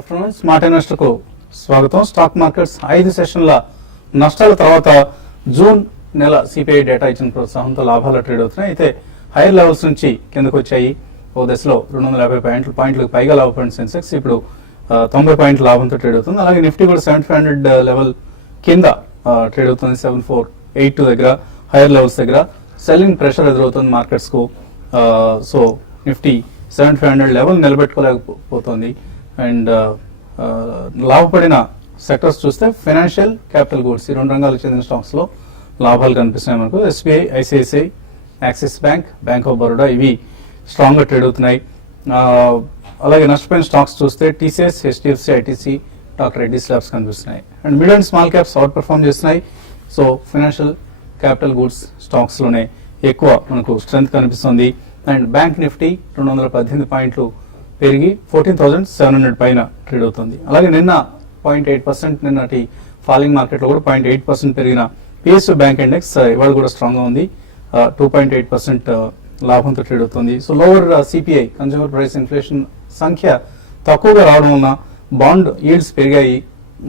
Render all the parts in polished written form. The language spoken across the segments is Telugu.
Good afternoon. స్మార్ట్ ఇన్వెస్టర్ కు స్వాగతం. స్టాక్ మార్కెట్స్ 5 సెషన్ల నష్టాల తర్వాత జూన్ నెల సిపిఐ డేటా ఇచ్చిన ప్రోత్సాహంతో లాభాలు ట్రేడ్ అవుతున్నాయి. అయితే హైయర్ లెవెల్స్ నుంచి కిందకు వచ్చాయి. ఓ దశలో 250 పాయింట్లకు పైగా లాభపడిన సెన్సెక్స్ ఇప్పుడు 90 పాయింట్ల లాభంతో ట్రేడ్ అవుతుంది. అలాగే నిఫ్టీ కూడా 7500 లెవెల్ కింద ట్రేడ్ అవుతుంది. 7482 దగ్గర హైయర్ లెవెల్స్ దగ్గర సెల్లింగ్ ప్రెషర్ ఎదురవుతుంది మార్కెట్స్ కు. సో నిఫ్టీ 7500 లెవెల్ నిలబెట్టుకోలేకపోతుంది. అండ్ లాభపడిన సెక్టర్స్ చూస్తే ఫైనాన్షియల్, క్యాపిటల్ గూడ్స్ ఈ రెండు రంగాలకు చెందిన స్టాక్స్ లో లాభాలు కనిపిస్తున్నాయి మనకు. SBI, ICICI, Axis bank, bank of Baroda ఇవి స్ట్రాంగ్ గా ట్రేడ్ అవుతున్నాయి. అలాగే నష్టపోయిన స్టాక్స్ చూస్తే TCS, HDFC, ITC, doctor Reddy's labs కనిపిస్తున్నాయి. And mid and small caps out perform చేస్తున్నాయి. So financial, capital goods stocks లోనే ఎక్కువ మనకు స్ట్రెంత్ కనిపిస్తుంది. అండ్ బ్యాంక్ నిఫ్టీ 218 పాయింట్లు పెరిగి 14,700 పైన ట్రేడ్ అవుతుంది. అలాగే నిన్న 0.8% నిన్నటి ఫాలింగ్ మార్కెట్ లో కూడా 0.8% పెరిగిన పిఎస్యూ బ్యాంక్ ఇండెక్స్ ఇవాళ కూడా స్ట్రాంగ్ గా ఉంది. 2.8% లాభంతో ట్రేడ్ అవుతుంది. So lower CPI, consumer price inflation సంఖ్య తక్కువగా రావడం వల్ల బాండ్ ఈల్డ్స్ పెరిగాయి.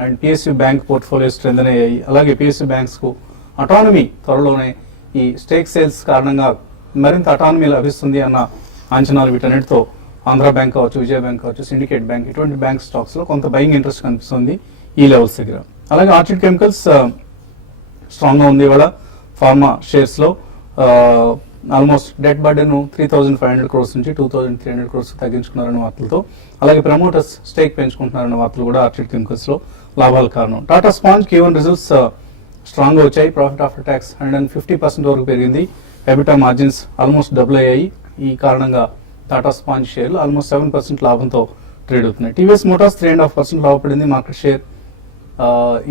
And PSU bank portfolio strengthen అయ్యాయి. అలాగే పిఎస్యూ బ్యాంక్స్ కు అటానమీ త్వరలోనే ఈ స్టేక్ సేల్స్ కారణంగా మరింత అటానమీ లభిస్తుంది అన్న అంచనాలు వీటన్నిటితో ఆంధ్ర బ్యాంక్ కావచ్చు, విజయ బ్యాంక్ కావచ్చు, సిండికేట్ బ్యాంక్ ఇటువంటి బ్యాంక్ స్టాక్స్ లో కొంత బయింగ్ ఇంట్రెస్ట్ కనిపిస్తుంది ఈ లెవెల్స్ దగ్గర. అలాగే ఆర్చిడ్ కెమికల్స్ స్ట్రాంగ్ గా ఉంది ఇవాళ. ఫార్మా షేర్స్ లో ఆల్మోస్ట్ డెట్ బర్డెన్ 3,500 crores నుంచి 2,300 crores తగ్గించుకున్నారన్న వార్తలతో, అలాగే ప్రమోటర్స్ స్టేక్ పెంచుకుంటున్నారన్న వార్తలు కూడా ఆర్చిడ్ కెమికల్స్ లో లాభాల కారణం. Tata sponge Q1 results strong గా వచ్చాయి. ప్రాఫిట్ ఆఫ్టర్ ట్యాక్స్ 150% వరకు పెరిగింది. ఎబిటా మార్జిన్స్ ఆల్మోస్ట్ డబుల్ అయ్యాయి. ఈ కారణంగా టాటా స్పాంజ్ షేర్లు ఆల్మోస్ట్ 7% లాభంతో ట్రేడ్ అవుతున్నాయి. టీవీఎస్ మోటార్స్ 3.5% లాభపడింది. మార్కెట్ షేర్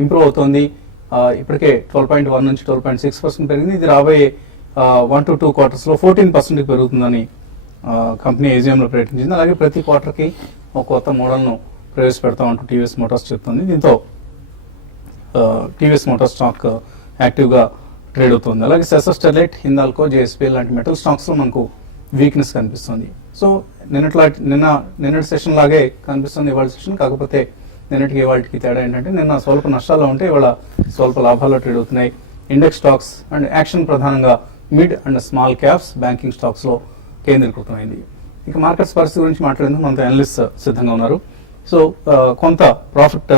ఇంప్రూవ్ అవుతోంది. ఇప్పటికే 12.1 నుంచి 12.6% పెరిగింది. ఇది రాబోయే 1 to 2 quarters లో 14% పెరుగుతుందని కంపెనీ ఏజిఎం లో ప్రకటించింది. అలాగే ప్రతి క్వార్టర్ కి ఒక కొత్త మోడల్ ను ప్రవేశపెడతామంటూ టీవీఎస్ మోటార్స్ చెప్తుంది. దీంతో టీవీఎస్ మోటార్ స్టాక్ యాక్టివ్ గా ట్రేడ్ అవుతుంది. అలాగే సెసర్ స్టెర్లైట్, హిందాల్కో, జేఎస్పీఎల్ లాంటి మెటల్ స్టాక్స్ లో మనకు వీక్నెస్ కనిపిస్తుంది. సో నిన్నటి సెషన్ లాగే కనిపిస్తుంది ఇవాళ సెషన్. కాకపోతే నిన్నటికి ఇవాళకి తేడా ఏంటంటే నిన్న స్వల్ప నష్టాల్లో ఉంటే ఇవాళ స్వల్ప లాభాల్లో ట్రేడ్ అవుతున్నాయి. ఇండెక్స్ స్టాక్స్ అండ్ యాక్షన్ ప్రధానంగా mid and small caps, banking stocks లో కేంద్రీకృతమైంది. ఇక మార్కెట్స్ పరిస్థితి గురించి మాట్లాడేందుకు మనతో అనలిస్ట్ సిద్ధంగా ఉన్నారు. సో కొంత ప్రాఫిట్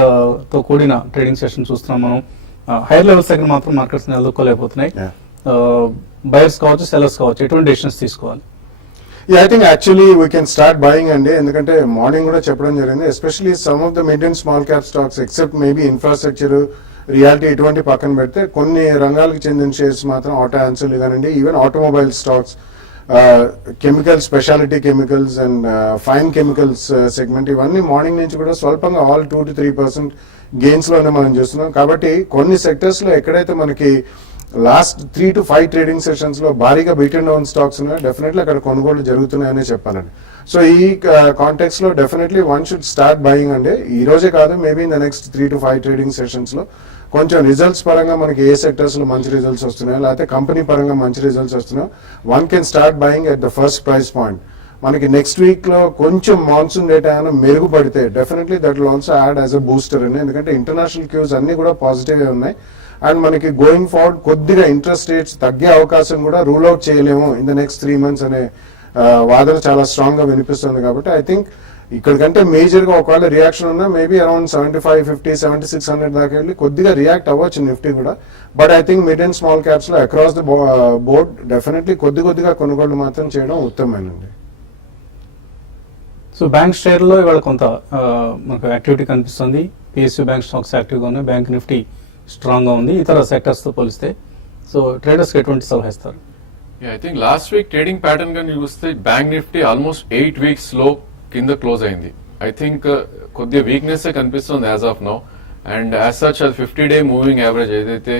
తో కూడిన ట్రేడింగ్ సెషన్ చూస్తున్నాం మనం. హైయర్ లెవెల్స్ దగ్గర మాత్రం మార్కెట్స్ నిలదొక్కోలేకపోతున్నాయి. బయర్స్ కావచ్చు, సెల్లర్స్ కావచ్చు, ఎటువంటి డెసిషన్స్ తీసుకోవాలి? I think actually we can start buying అండి. ఎందుకంటే మార్నింగ్ కూడా చెప్పడం జరిగింది. Especially some of the mid and small cap stocks except maybe infrastructure, reality ఇటువంటి పక్కన పెడితే కొన్ని రంగాలకు చెందిన షేర్స్ మాత్రం ఆటో ఆన్సర్లు కానివ్వండి, even automobile stocks, chemicals, speciality chemicals and fine chemicals segment ఇవన్నీ మార్నింగ్ నుంచి కూడా స్వల్పంగా ఆల్ 2 to 3% గెయిన్స్ లోనే మనం చూస్తున్నాం. కాబట్టి కొన్ని సెక్టర్స్ లో ఎక్కడైతే మనకి లాస్ట్ 3 to 5 ట్రేడింగ్ సెషన్స్ లో భారీగా బీట్ అండ్ డౌన్ స్టాక్స్ ఉన్నాయి, డెఫినెట్లీ అక్కడ కొనుగోలు జరుగుతున్నాయని చెప్పాలండి. సో ఈ కాంటెక్స్ లో definitely one should start buying అండి. ఈ రోజే కాదు, maybe in the next 3 to 5 trading sessions లో కొంచెం రిజల్ట్స్ పరంగా మనకి ఏ సెక్టర్స్ లో మంచి రిజల్ట్స్ వస్తున్నాయో, లేకపోతే కంపెనీ పరంగా మంచి రిజల్ట్స్ వస్తున్నాయో one can start buying at the first price point. మనకి నెక్స్ట్ వీక్ లో కొంచెం మాన్సూన్ డేటా ఏమైనా మెరుగుపడితే definitely that will also add as a booster అండి. ఎందుకంటే ఇంటర్నేషనల్ క్యూస్ అన్ని కూడా పాజిటివ్ ఉన్నాయి. అండ్ మనకి గోయింగ్ ఫార్వర్డ్ కొద్దిగా ఇంట్రెస్ట్ రేట్స్ తగ్గే అవకాశం కూడా రూల్ అవుట్ చేయలేము ఇన్ ద నెక్స్ట్ 3 months అనే వాదన చాలా స్ట్రాంగ్ గా వినిపిస్తుంది. కాబట్టి ఐ థింక్ ఇక్కడికంటే మేజర్ గా ఒకవేళ రియాక్షన్ ఉన్నా మేబీ అరౌండ్ 75, 50, 7600 దాకా వెళ్ళి కొద్దిగా రియాక్ట్ అవ్వచ్చు నిఫ్టీ కూడా. But I think mid and small caps లో అక్రాస్ ద బోర్డ్ డెఫినెట్లీ కొద్దిగా కొనుగోలు మాత్రం చేయడం ఉత్తమమైనండి. సో బ్యాంక్ షేర్ లో ఇవాళ కొంత మనకు యాక్టివిటీ కనిపిస్తుంది. పిఎస్యూ బ్యాంక్ స్టాక్స్ యాక్టివ్ గా ఉన్నాయి. బ్యాంక్ నిఫ్టీ స్ట్రాంగ్ గా ఉంది ఇతర సెక్టర్స్ తో పోలిస్తే. సో ట్రేడర్స్ కి ఎటువంటి సలహా ఇస్తారు? I think last week trading pattern గా చూస్తే బ్యాంక్ నిఫ్టీ ఆల్మోస్ట్ 8 weeks లో కింద క్లోజ్ అయింది. ఐ థింక్ కొద్దిగా వీక్నెస్ కనిపిస్తుంది as of now. And as such అది 50-day మూవింగ్ యావరేజ్ ఏదైతే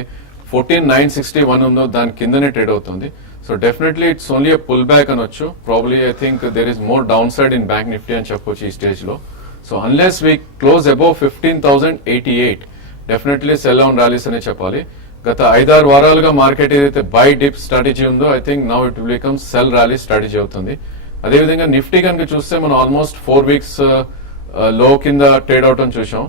14,961 ఉందో దాని కిందనే ట్రేడ్ అవుతుంది. So definitely it's only pull back అనొచ్చు. Probably I think there is more down side in bank Nifty అని చెప్పొచ్చు ఈ స్టేజ్ లో. So unless we close above 15,088 definitely sell on rallies అనే చెప్పాలి. గత 5-6 వారాలుగా మార్కెట్ ఏదైతే బై డిప్ స్ట్రాటజీ ఉందో I think now it will become sell rally strategy అవుతుంది. అదేవిధంగా నిఫ్టీ కనుక చూస్తే మనం ఆల్మోస్ట్ 4 weeks లో కింద ట్రేడ్ అవటం చూసాం.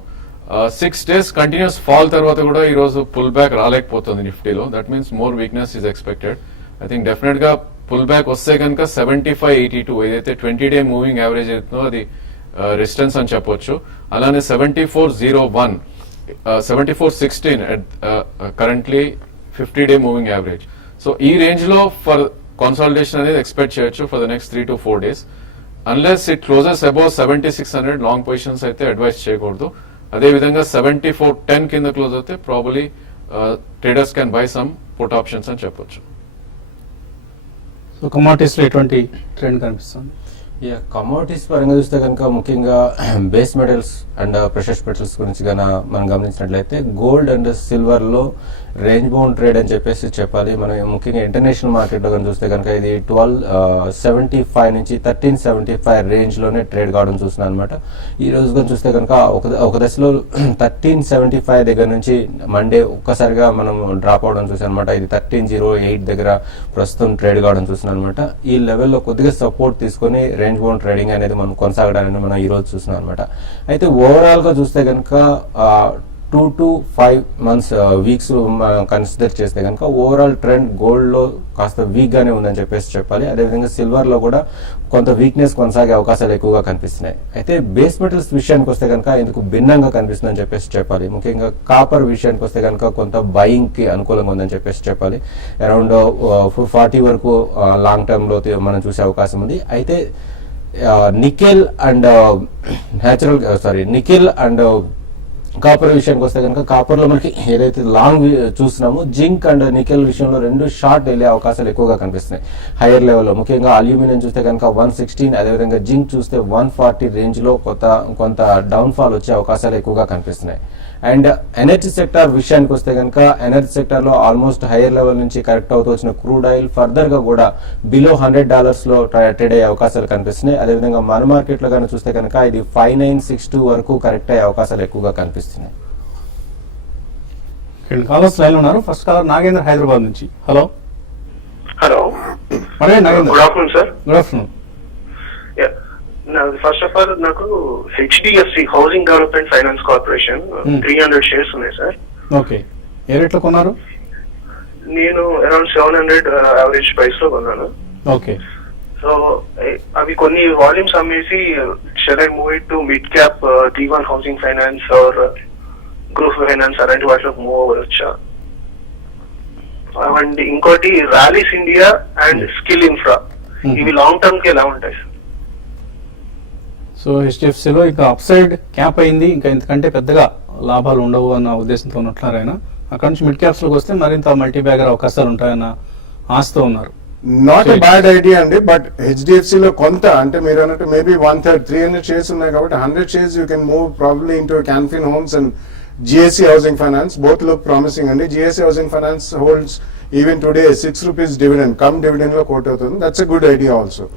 6 days కంటిన్యూస్ ఫాల్ తర్వాత కూడా ఈ రోజు పుల్ బ్యాక్ రాలేకపోతుంది నిఫ్టీలో. That means more weakness is expected. I think definite గా పుల్ బ్యాక్ వస్తే కనుక 75.82 ఏదైతే 20-day మూవింగ్ యావరేజ్ అవుతుందో అది రెసిస్టెన్స్ అని చెప్పొచ్చు. అలానే 74.01 74.16 currently 50-day moving average. So ఈ రేంజ్ లో ఫర్ కన్సాలిడేషన్ అనేది ఎక్స్పెక్ట్ చేయొచ్చు for the next 3 to 4 days. Unless it closes above 7600 long positions అయితే అడ్వైస్ చేయకూడదు. అదే విధంగా 74.10 కింద క్లోజ్ అయితే probably traders can buy some put options అని చెప్పొచ్చు. సో కమోడిటీస్ లో ఎటువంటి ట్రెండ్ కనిపిస్తుంది? కమోడిటీస్ పరంగా చూస్తే కనుక ముఖ్యంగా base metals and precious metals గురించి కనుక మనం గమనించినట్లయితే గోల్డ్ అండ్ సిల్వర్ లో రేంజ్ బౌండ్ ట్రేడ్ అని చెప్పేసి చెప్పాలి. మనం ముఖ్యంగా ఇంటర్నేషనల్ మార్కెట్ లో కనుక చూస్తే కనుక ఇది 1275 నుంచి 1375 రేంజ్ లోనే ట్రేడ్ కావడం చూస్తున్నాం అనమాట. ఈ రోజు కనుక చూస్తే కనుక ఒక దశలో 1375 దగ్గర నుంచి మండే ఒక్కసారిగా మనం డ్రాప్ అవడం చూసాం అనమాట. ఇది 1308 దగ్గర ప్రస్తుతం ట్రేడ్ కావడం చూస్తున్నాం అనమాట. ఈ లెవెల్లో కొద్దిగా సపోర్ట్ తీసుకొని రేంజ్ బౌండ్ ట్రేడింగ్ అనేది మనం కొనసాగడాన్ని మనం ఈ రోజు చూస్తున్నాం అనమాట. అయితే ఓవరాల్ గా చూస్తే కనుక 2 to 5 months వీక్స్ కన్సిడర్ చేస్తే కనుక ఓవరాల్ ట్రెండ్ గోల్డ్ లో కాస్త వీక్ గానే ఉందని చెప్పేసి చెప్పాలి. అదేవిధంగా సిల్వర్ లో కూడా కొంత వీక్నెస్ కొనసాగే అవకాశాలు ఎక్కువగా కనిపిస్తున్నాయి. అయితే బేస్ మెటల్స్ విషయానికి వస్తే కనుక ఇందుకు భిన్నంగా కనిపిస్తుందని చెప్పేసి చెప్పాలి. ముఖ్యంగా కాపర్ విషయానికి వస్తే కనుక కొంత బయింగ్ కి అనుకూలంగా ఉందని చెప్పేసి చెప్పాలి. అరౌండ్ 40 వరకు లాంగ్ టర్మ్ లో మనం చూసే అవకాశం ఉంది. అయితే nickel and nickel and copper విషయానికి వస్తే కనుక కాపర్ లో మనకి ఏదైతే లాంగ్ చూస్తున్నామో జింక్ అండ్ నికెల్ విషయంలో రెండు షార్ట్ వెళ్ళే అవకాశాలు ఎక్కువగా కనిపిస్తున్నాయి హైయర్ లెవెల్లో. ముఖ్యంగా అల్యూమినియం చూస్తే కనుక 116, అదేవిధంగా జింక్ చూస్తే 140 రేంజ్ లో కొంత డౌన్ ఫాల్ వచ్చే అవకాశాలు ఎక్కువగా కనిపిస్తున్నాయి. అండ్ ఎనర్జీ సెక్టార్ విషయానికి వస్తే కనుక ఎనర్జీ సెక్టార్ లో ఆల్మోస్ట్ హైయర్ లెవెల్ నుంచి కరెక్ట్ అవుతూ వచ్చిన క్రూడ్ ఆయిల్ ఫర్దర్ గా కూడా బిలో $100 లో ట్రేడ్ అయ్యే అవకాశాలు కనిపిస్తున్నాయి. అదేవిధంగా మన మార్కెట్ లో కనుక చూస్తే కనుక ఇది 5962 వరకు కరెక్ట్ అయ్యే అవకాశాలు ఎక్కువగా కనిపిస్తున్నాయి. కాలర్స్ లైన్ ఉన్నారు. ఫస్ట్ కాలర్ నాగేంద్ర హైదరాబాద్ నుంచి. Hello hello Nagendra, good afternoon sir. Good afternoon. First of all నాకు HDFC housing development finance corporation 300 shares ఉన్నాయి సార్. ఓకే, ఏ రేట్లో కొన్నారు? నేను అరౌండ్ 700 యావరేజ్ ప్రైస్ లో కొన్నాను. ఓకే, సో అవి కొన్ని వాల్యూమ్స్ అమ్మేసి shall I move it to mid cap T1 housing finance are group finance అలాంటి వాటిలో మూవ్ అవ్వచ్చా? అండ్ ఇంకోటి rallies India and skill infra, ఇవి లాంగ్ టర్మ్ కి ఎలా ఉంటాయి సార్? సో హెచ్డిఎఫ్సిలో ఇంకా అప్ సైడ్ క్యాప్ అయింది, ఇంకా ఇంతకంటే పెద్దగా లాభాలు ఉండవు అన్న ఉద్దేశంతో ఉన్నట్లున్నారు ఆయన. అక్కడ నుంచి మిడ్ క్యాప్స్ లోకి వస్తే మరింత మల్టీ బ్యాగర్ అవకాశాలు ఉంటాయన్న ఆశతో ఉన్నారు. నాట్ ఎ బ్యాడ్ ఐడియా అండి, బట్ హెచ్డిఎఫ్సి లో కొంత అంటే మీరు అన్నట్టు మేబీ 1/3 300 షేర్స్ ఉన్నాయి కాబట్టి 100 shares you can move probably into Canfin homes and GSC housing finance. Both look promising అండి. GSC housing finance holds even today 6 rupees dividend cum dividend లో కోట్ అవుతుంది. That's a good idea also.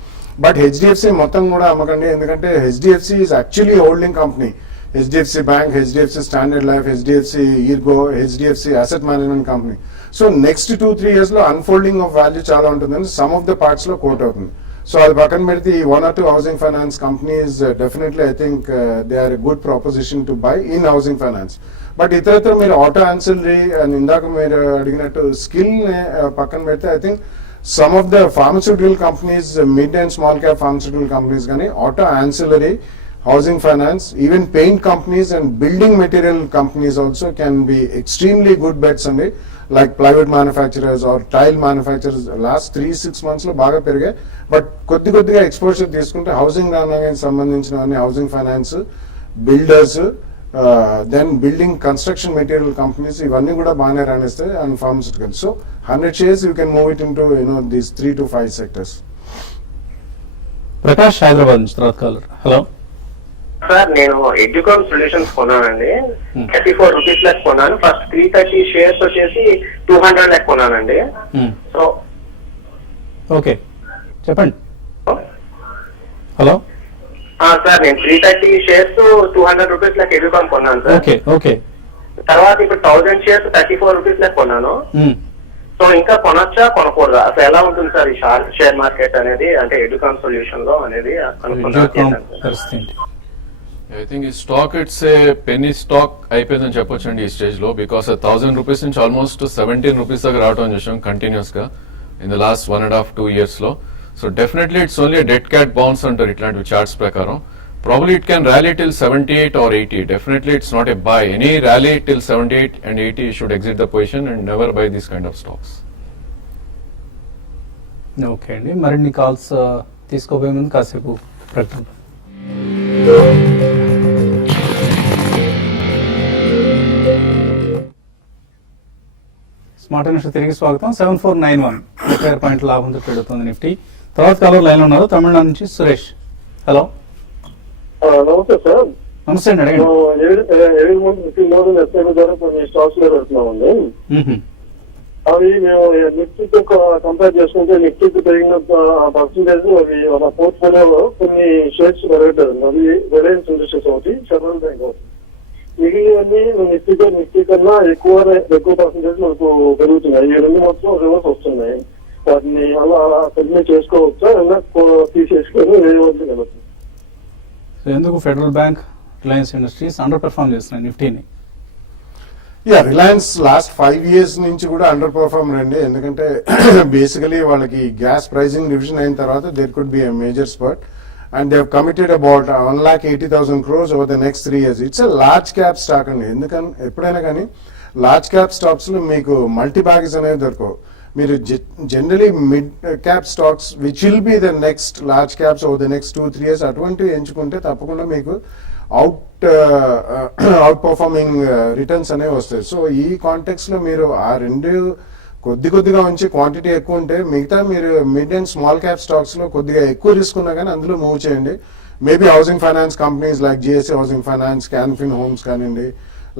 But HDFC మొత్తం కూడా అమ్మకండి, ఎందుకంటే HDFC is actually holding company. HDFC bank, HDFC standard life, HDFC ergo, HDFC asset management company. So next 2-3 years లో అన్ఫోల్డింగ్ ఆఫ్ వాల్యూ చాలా ఉంటుందని సమ్ ఆఫ్ ద పార్ట్స్ లో కోట్ అవుతుంది. సో అది పక్కన పెడితే ఈ 1 or 2 housing finance companies definitely I think they are a good proposition to buy in housing finance. But ఇతరత్ర మీరు ఆటో ఆన్సిలరీ అని ఇందాక మీరు అడిగినట్టు స్కిల్ పక్కన పెడితే I think some of the pharmaceutical companies, mid and small cap pharmaceutical companies gani auto ancillary, housing finance, even paint companies and building material companies also can be extremely good bets and like plywood manufacturers or tile manufacturers. Last 3-6 months lo baga perigayi, but koddiga exposure తీసుకుంటే హౌసింగ్ రంగానికి సంబంధించిన housing finance, builders, then building construction material companies ఇవన్నీ కూడా బాగానే రాణిస్తాయి and pharmaceuticals. So 100 shares you can move it into these 3 to 5 sectors. Prakash Hyderabad నుంచి తర్వాత కాలర్. హలో సార్, నేను ఎడ్యుకాన్ సొల్యూషన్స్ కొన్నానండి. 34 రూపీస్ లెక్క కొన్నాను. ఫస్ట్ 330 షేర్స్ వచ్చేసి 200 లెక్క కొన్నానండి. సో ఓకే, చెప్పండి. హలో సార్, నేను 330 షేర్స్ 200 రూపీస్ లెక్క ఎడ్యుకాన్ కొన్నాను సార్. Okay okay. తర్వాత ఇప్పుడు 1000 షేర్స్ 34 రూపీస్ లెక్క కొన్నాను. సో ఇంకా కొనొచ్చా కొనకూడదా? అసలు ఎలా ఉంటుంది సార్ ఈ షేర్ మార్కెట్ అనేది, అంటే ఎడ్యుకాన్ సొల్యూషన్ లో అనేది పరిస్థితి ఐ థింక్ ఈ stock it's a penny stock అయిపోయిందని చెప్పొచ్చండి ఈ స్టేజ్ లో, బికాస్ 1000 రూపీస్ నుంచి ఆల్మోస్ట్ 17 రూపీస్ దాకా రావడం చూసాం కంటిన్యూస్ గా ఇన్ ద లాస్ట్ 1.5-2 years లో. So definitely it's only dead cat bounce అంటారు ఇట్లాంటి చార్ట్స్ ప్రకారం. Probably it can rally till 78 or 80. Definitely it's not a buy. Any rally till 78 and 80 you should exit the position and never buy these kind of stocks. Okay అండి, మరిన్ని కాల్స్ తీసుకోబోయే ముందు కాసేపు ప్రకటన. స్మార్ట్ ఇన్వెస్టర్ తిరిగి స్వాగతం. 7491 36 పాయింట్ల లాభంతో ట్రేడ్ అవుతుంది నిఫ్టీ. తర్వాత కాలర్ లైన్ లో ఉన్నారు తమిళనాడు నుంచి సురేష్. హలో, నమస్తే సార్. నమస్తే అండి, అడగండి. 7 ఎస్ఐబి ద్వారా కొన్ని స్టాక్స్ లో పెడుతున్నామండి. అవి మేము నిఫ్టీతో కంపేర్ చేసుకుంటే నిఫ్టీకి పెరిగిన పర్సంటేజ్ అవి మన పోర్ట్ఫోలియోలో కొన్ని షేర్స్ పెరగట్లేదు. అది రిలయన్స్ ఇండస్ట్రీస్ ఒకటి, ఫెడరల్ బ్యాంక్ ఒకటి. మిగిలినవన్నీ నిఫ్టీ కన్నా ఎక్కువ పర్సంటేజ్ మనకు పెరుగుతున్నాయి. ఈ రెండు మొత్తం రివర్స్ వస్తున్నాయి. వాటిని అలా కంటిన్యూ చేసుకోవచ్చా, అలా తీసేసుకొని వేయవలసి కలుగుతుంది. ఎందుకు federal bank, Reliance industries under perform చేస్తున్నాయి నిఫ్టీని? రిలయన్స్ లాస్ట్ 5 years నుంచి కూడా అండర్ పర్ఫార్మ్ రండి. ఎందుకంటే బేసికలీ వాళ్ళకి గ్యాస్ ప్రైజింగ్ డివిజన్ అయిన తర్వాత there could be a major spot and they committed about 1,80,000 crores over the next 3 years. It's a large cap stock అండి. ఎందుకని ఎప్పుడైనా కానీ లార్జ్ క్యాప్ స్టాక్స్ లో మీకు మల్టీ బ్యాగెస్ అనేవి దొరకవు. మీరు generally mid cap stocks which will be the next large caps over the next 2-3 years అటువంటివి ఎంచుకుంటే తప్పకుండా మీకు అవుట్ పర్ఫార్మింగ్ రిటర్న్స్ అనేవి వస్తాయి. సో ఈ కాంటెక్స్ లో మీరు ఆ రెండు కొద్దిగా ఉంచి క్వాంటిటీ ఎక్కువ ఉంటే మిగతా మీరు mid and small cap stocks లో కొద్దిగా ఎక్కువ రిస్క్ ఉన్నా కానీ అందులో మూవ్ చేయండి. Maybe housing finance companies like GSC housing finance, Can Fin homes కానివ్వండి,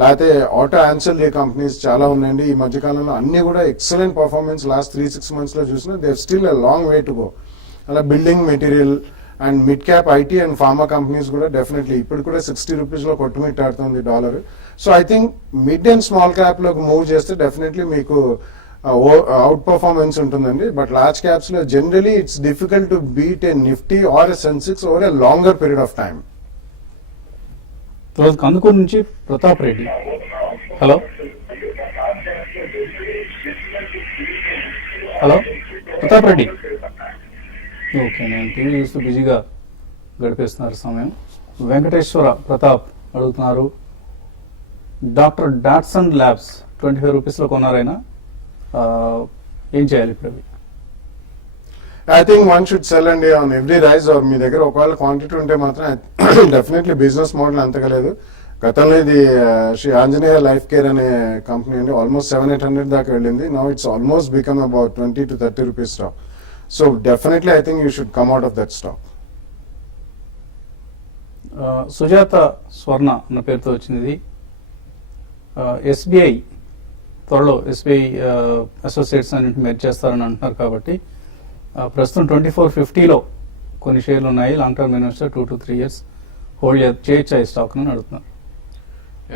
లేకపోతే ఆటో ఆన్సిలరీ కంపెనీస్ చాలా ఉన్నాయండి. ఈ మధ్యకాలంలో అన్ని కూడా ఎక్సలెంట్ పర్ఫార్మెన్స్ లాస్ట్ 3-6 months లో చూసినా there still a long way to go. అలా building material and mid cap IT and pharma companies కూడా డెఫినెట్లీ ఇప్పుడు కూడా 60 rupees లో కొట్టుమిట్టాడుతుంది dollar. So I think mid and small cap లోకి మూవ్ చేస్తే డెఫినెట్లీ మీకు అవుట్ పర్ఫార్మెన్స్ ఉంటుందండి. బట్ లార్జ్ క్యాప్స్ లో generally it's difficult to beat a Nifty or a Sensex over a longer period of time. తర్వాత కందుకూరు నుంచి ప్రతాప్ రెడ్డి. హలో, ప్రతాప్ రెడ్డి. ఓకే, నేను టీవీ చూస్తూ బిజీగా గడిపేస్తున్నారు సమయం. వెంకటేశ్వర ప్రతాప్ అడుగుతున్నారు, డాక్టర్ డాట్సన్ ల్యాబ్స్ 25 rupees లో కొన్నారైనా, ఏం చేయాలి ఇప్పుడు? I think one should cell అండి ఆన్ ఎవ్రీ రైజ్. ఆర్ మీ దగ్గర ఒకవేళ క్వాంటిటీ ఉంటే మాత్రం డెఫినెట్లీ బిజినెస్ మోడల్ అంతగా లేదు. గతంలో ఇది శ్రీ ఆంజనేయ లైఫ్ కేర్ అనే కంపెనీ అండి, ఆల్మోస్ట్ 700-800 దాకా వెళ్ళింది. Now it's almost become about 20-30 rupees stock. So definitely I think you should come out of that stock. Sujatha స్వర్ణ అన్న పేరుతో వచ్చింది. ఎస్బీఐ త్వరలో ఎస్బీఐ అసోసియేట్స్ అన్నింటిని మెర్జ్ చేస్తారని అంటున్నారు. కాబట్టి ప్రస్తుతం 2450లో కొన్ని షేర్లు ఉన్నాయి. Long term investor 2 to 3 years hold చేయొచ్చా ఈ స్టాక్ అని అడుగుతున్నారు.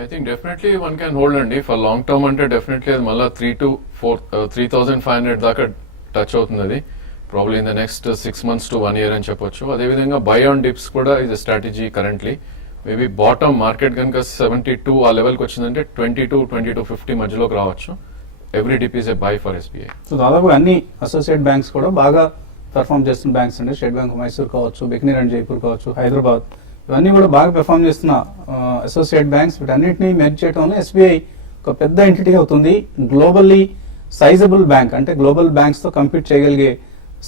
I think definitely one can hold అండి ఫర్ లాంగ్ టర్మ్. అంటే డెఫినెట్లీ అది మళ్ళీ 3,500 దాకా టచ్ అవుతుంది. అది probably in the next 6 months to 1 year అని చెప్పొచ్చు. అదేవిధంగా బై ఆన్ డిప్స్ కూడా ఇది strategy currently. Maybe bottom market కనుక 72 ఆ లెవెల్కి వచ్చిందంటే 22-2250 మధ్యలోకి రావచ్చు. Every dip is a by for SBI. So దాదాపు అన్ని అసోసియేట్ బ్యాంక్స్ కూడా బాగా పెర్ఫామ్ చేస్తున్న బ్యాంక్స్ అండి. స్టేట్ బ్యాంక్ మైసూర్ కావచ్చు, బికనీర్ అండ్ జైపూర్ కావచ్చు, హైదరాబాద్, ఇవన్నీ కూడా బాగా పెర్ఫామ్ చేస్తున్న అసోసియేట్ బ్యాంక్స్. వీటన్నిటిని మెర్జ్ చేయడం వల్ల ఎస్బీఐ ఒక పెద్ద ఎంటిటీ అవుతుంది. గ్లోబల్లీ సైజబుల్ బ్యాంక్, అంటే గ్లోబల్ బ్యాంక్స్ తో కంపీట్ చేయగలిగే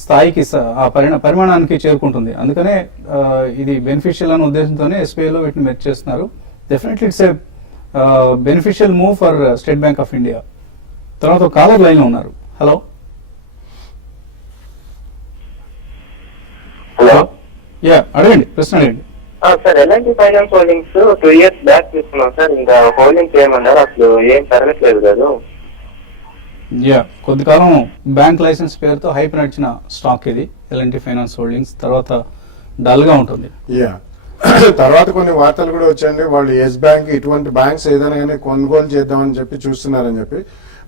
స్థాయికి ఆ పరిమాణానికి చేరుకుంటుంది. అందుకనే ఇది బెనిఫిషియల్ అనే ఉద్దేశంతోనే ఎస్బీఐలో వీటిని మెర్జ్ చేస్తున్నారు. Definitely it's a beneficial move for state bank of India. తర్వాత కాలర్ లైన్ లో ఉన్నారు. హలో, అడగండి, ప్రశ్న అడగండి. Sir, LIC finance holdings 2 years back తీసుకున్నాం సార్. ఇంకా హోల్డింగ్స్ ఏమన్నారు, అసలు ఏం పెరగట్లేదు కదా? కొద్ది కాలం బ్యాంక్ లైసెన్స్ పేరుతో హైప్ నడిచిన స్టాక్ ఇది ఎల్ఎన్టీ ఫైనాన్స్ హోల్డింగ్స్. తర్వాత డల్ గా ఉంటుంది. తర్వాత కొన్ని వార్తలు కూడా వచ్చాయండి, వాళ్ళు ఎస్ బ్యాంక్ ఇటువంటి బ్యాంక్స్ ఏదైనా కానీ కొనుగోలు చేద్దామని చెప్పి చూస్తున్నారని చెప్పి.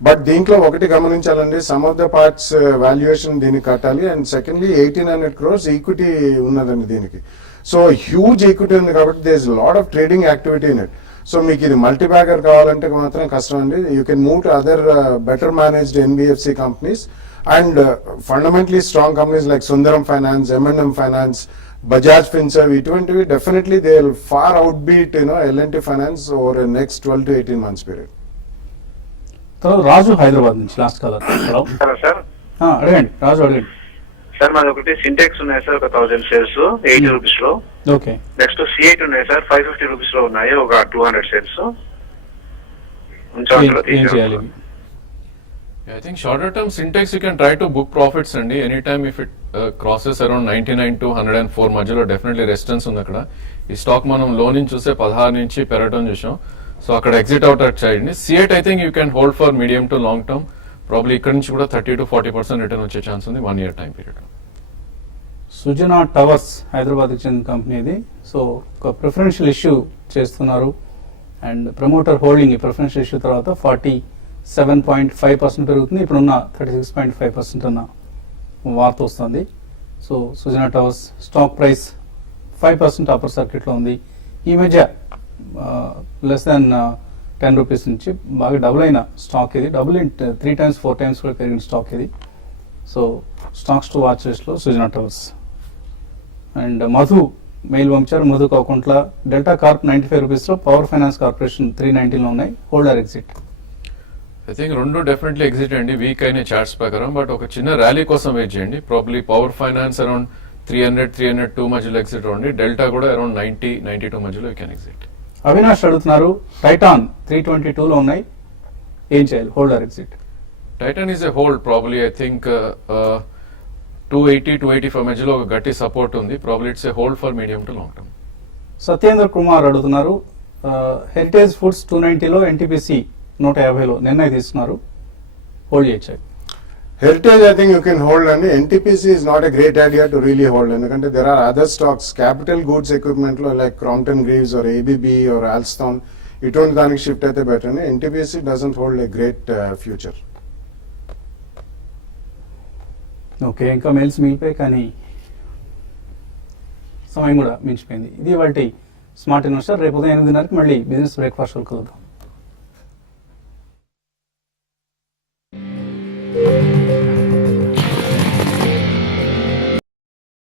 బట్ దీంట్లో ఒకటి గమనించాలండి, sum of the parts valuation దీనికి కట్టాలి, అండ్ సెకండ్లీ 1800 crores ఈక్విటీ ఉన్నదండి దీనికి. సో హ్యూజ్ ఈక్విటీ ఉంది కాబట్టి there is lot of trading activity in it. So మీకు ఇది మల్టీ బ్యాగర్ కావాలంటే మాత్రం కష్టం అండి. You can move to other better managed NBFC companies and fundamentally strong companies like Sundaram finance, M&M finance, Bajaj finserv, ఇటువంటివి definitely they will far out beat L&T finance over next 12 to 18 months period. తర్వాత రాజు హైదరాబాద్ నుంచి last caller. Hello hello sir. అడగండి రాజు, అడగండి. సార్ మాది ఒకటి సింటెక్స్ ఉన్నాయి సార్, ఒక 1000 shares 80 rupees లో. ఓకే. నెక్స్ట్ C8 ఉన్నాయి సార్, 550 rupees లో ఉన్నాయి, ఒక 200 shares. ఏం చేయాలి? I think shorter term Syntex you can try to book profits అండి. Anytime if it crosses around 99 to 104 మధ్యలో డెఫినెట్లీ రెసిస్టెన్స్ ఉంది అక్కడ. ఈ స్టాక్ మనం లో నుంచి చూస్తే 16 నుంచి పెరగడం చూసాం. సో అక్కడ ఎగ్జిట్ అవుట్ చేయండి. C8 I think you can hold for medium to long term. Probably ఇక్కడ నుంచి కూడా 30 to 40% రిటర్న్ వచ్చే ఛాన్స్ ఉంది 1 year time period. Sujana towers హైదరాబాద్కి చెందిన కంపెనీ ఇది. సో ఒక ప్రిఫరెన్షియల్ ఇష్యూ చేస్తున్నారు అండ్ ప్రమోటర్ హోల్డింగ్ ఈ ప్రిఫరెన్షియల్ ఇష్యూ తర్వాత 47.5% పెరుగుతుంది. ఇప్పుడున్న 36.5% అన్న వార్త వస్తుంది. So Sujana towers stock price 5% upper సర్క్యూట్లో ఉంది. ఈ మధ్య లెస్ దాన్ 10 రూపీస్ నుంచి బాగా డబుల్ అయిన స్టాక్ ఇది. డబుల్ 3 times 4 times కూడా పెరిగిన స్టాక్ ఇది. సో స్టాక్స్ టు వాచ్ లిస్ట్లో Sujana towers. And Madhu mail పంపించారు. మధు కాకుండా డెల్టా కార్ప్ 95 రూపీస్లో, పవర్ ఫైనాన్స్ కార్పొరేషన్ 319లో ఉన్నాయి. Holder exit. ఐ థింక్ రెండు డెఫినెట్లీ ఎగ్జిట్ అండి వీక్ అయిన చార్ట్స్ ప్రకారం. బట్ ఒక చిన్న ర్యాలీ కోసం వెయిట్ చేయండి. ప్రాబ్లీ పవర్ ఫైనాన్స్ అరౌండ్ 300-302 మధ్యలో ఎగ్జిట్ అవ్వండి. డెల్టా కూడా అరౌండ్ 90-92 మధ్యలో యూ కెన్ ఎగ్జిట్. అవినాష్ అడుగుతున్నారు, టైటాన్ 322లో ఉన్నాయి, ఏం చేయాలి? Holder exit. Titan is a hold. Probably I think 280-285 మధ్యలో ఒక గట్టి సపోర్ట్ ఉంది. Probably it's a hold for medium to long term. Satyendra Kumar అడుగుతున్నారు, హెరిటేజ్ ఫుడ్స్ 290లో, NTPC 150లో నిర్ణయం తీసుకున్నారు, హోల్డ్ చేయొచ్చు. Heritage, I think you can hold, and NTPC is not a great idea to really hold. And there are other stocks, capital goods equipment like Crompton Greaves or ABB or Alstom. It won't danik shift అయితే better. NTPC doesn't hold a great future. Okay, ఇంకా మెయిల్స్ మిగిలిపోయి కానీ సమయం కూడా మించిపోయింది. ఇది వాటి స్మార్ట్ ఇన్వెస్టర్. రేపు ఉదయం 8:30కి మళ్ళీ బిజినెస్ బ్రేక్ఫాస్ట్ కలుద్దాం.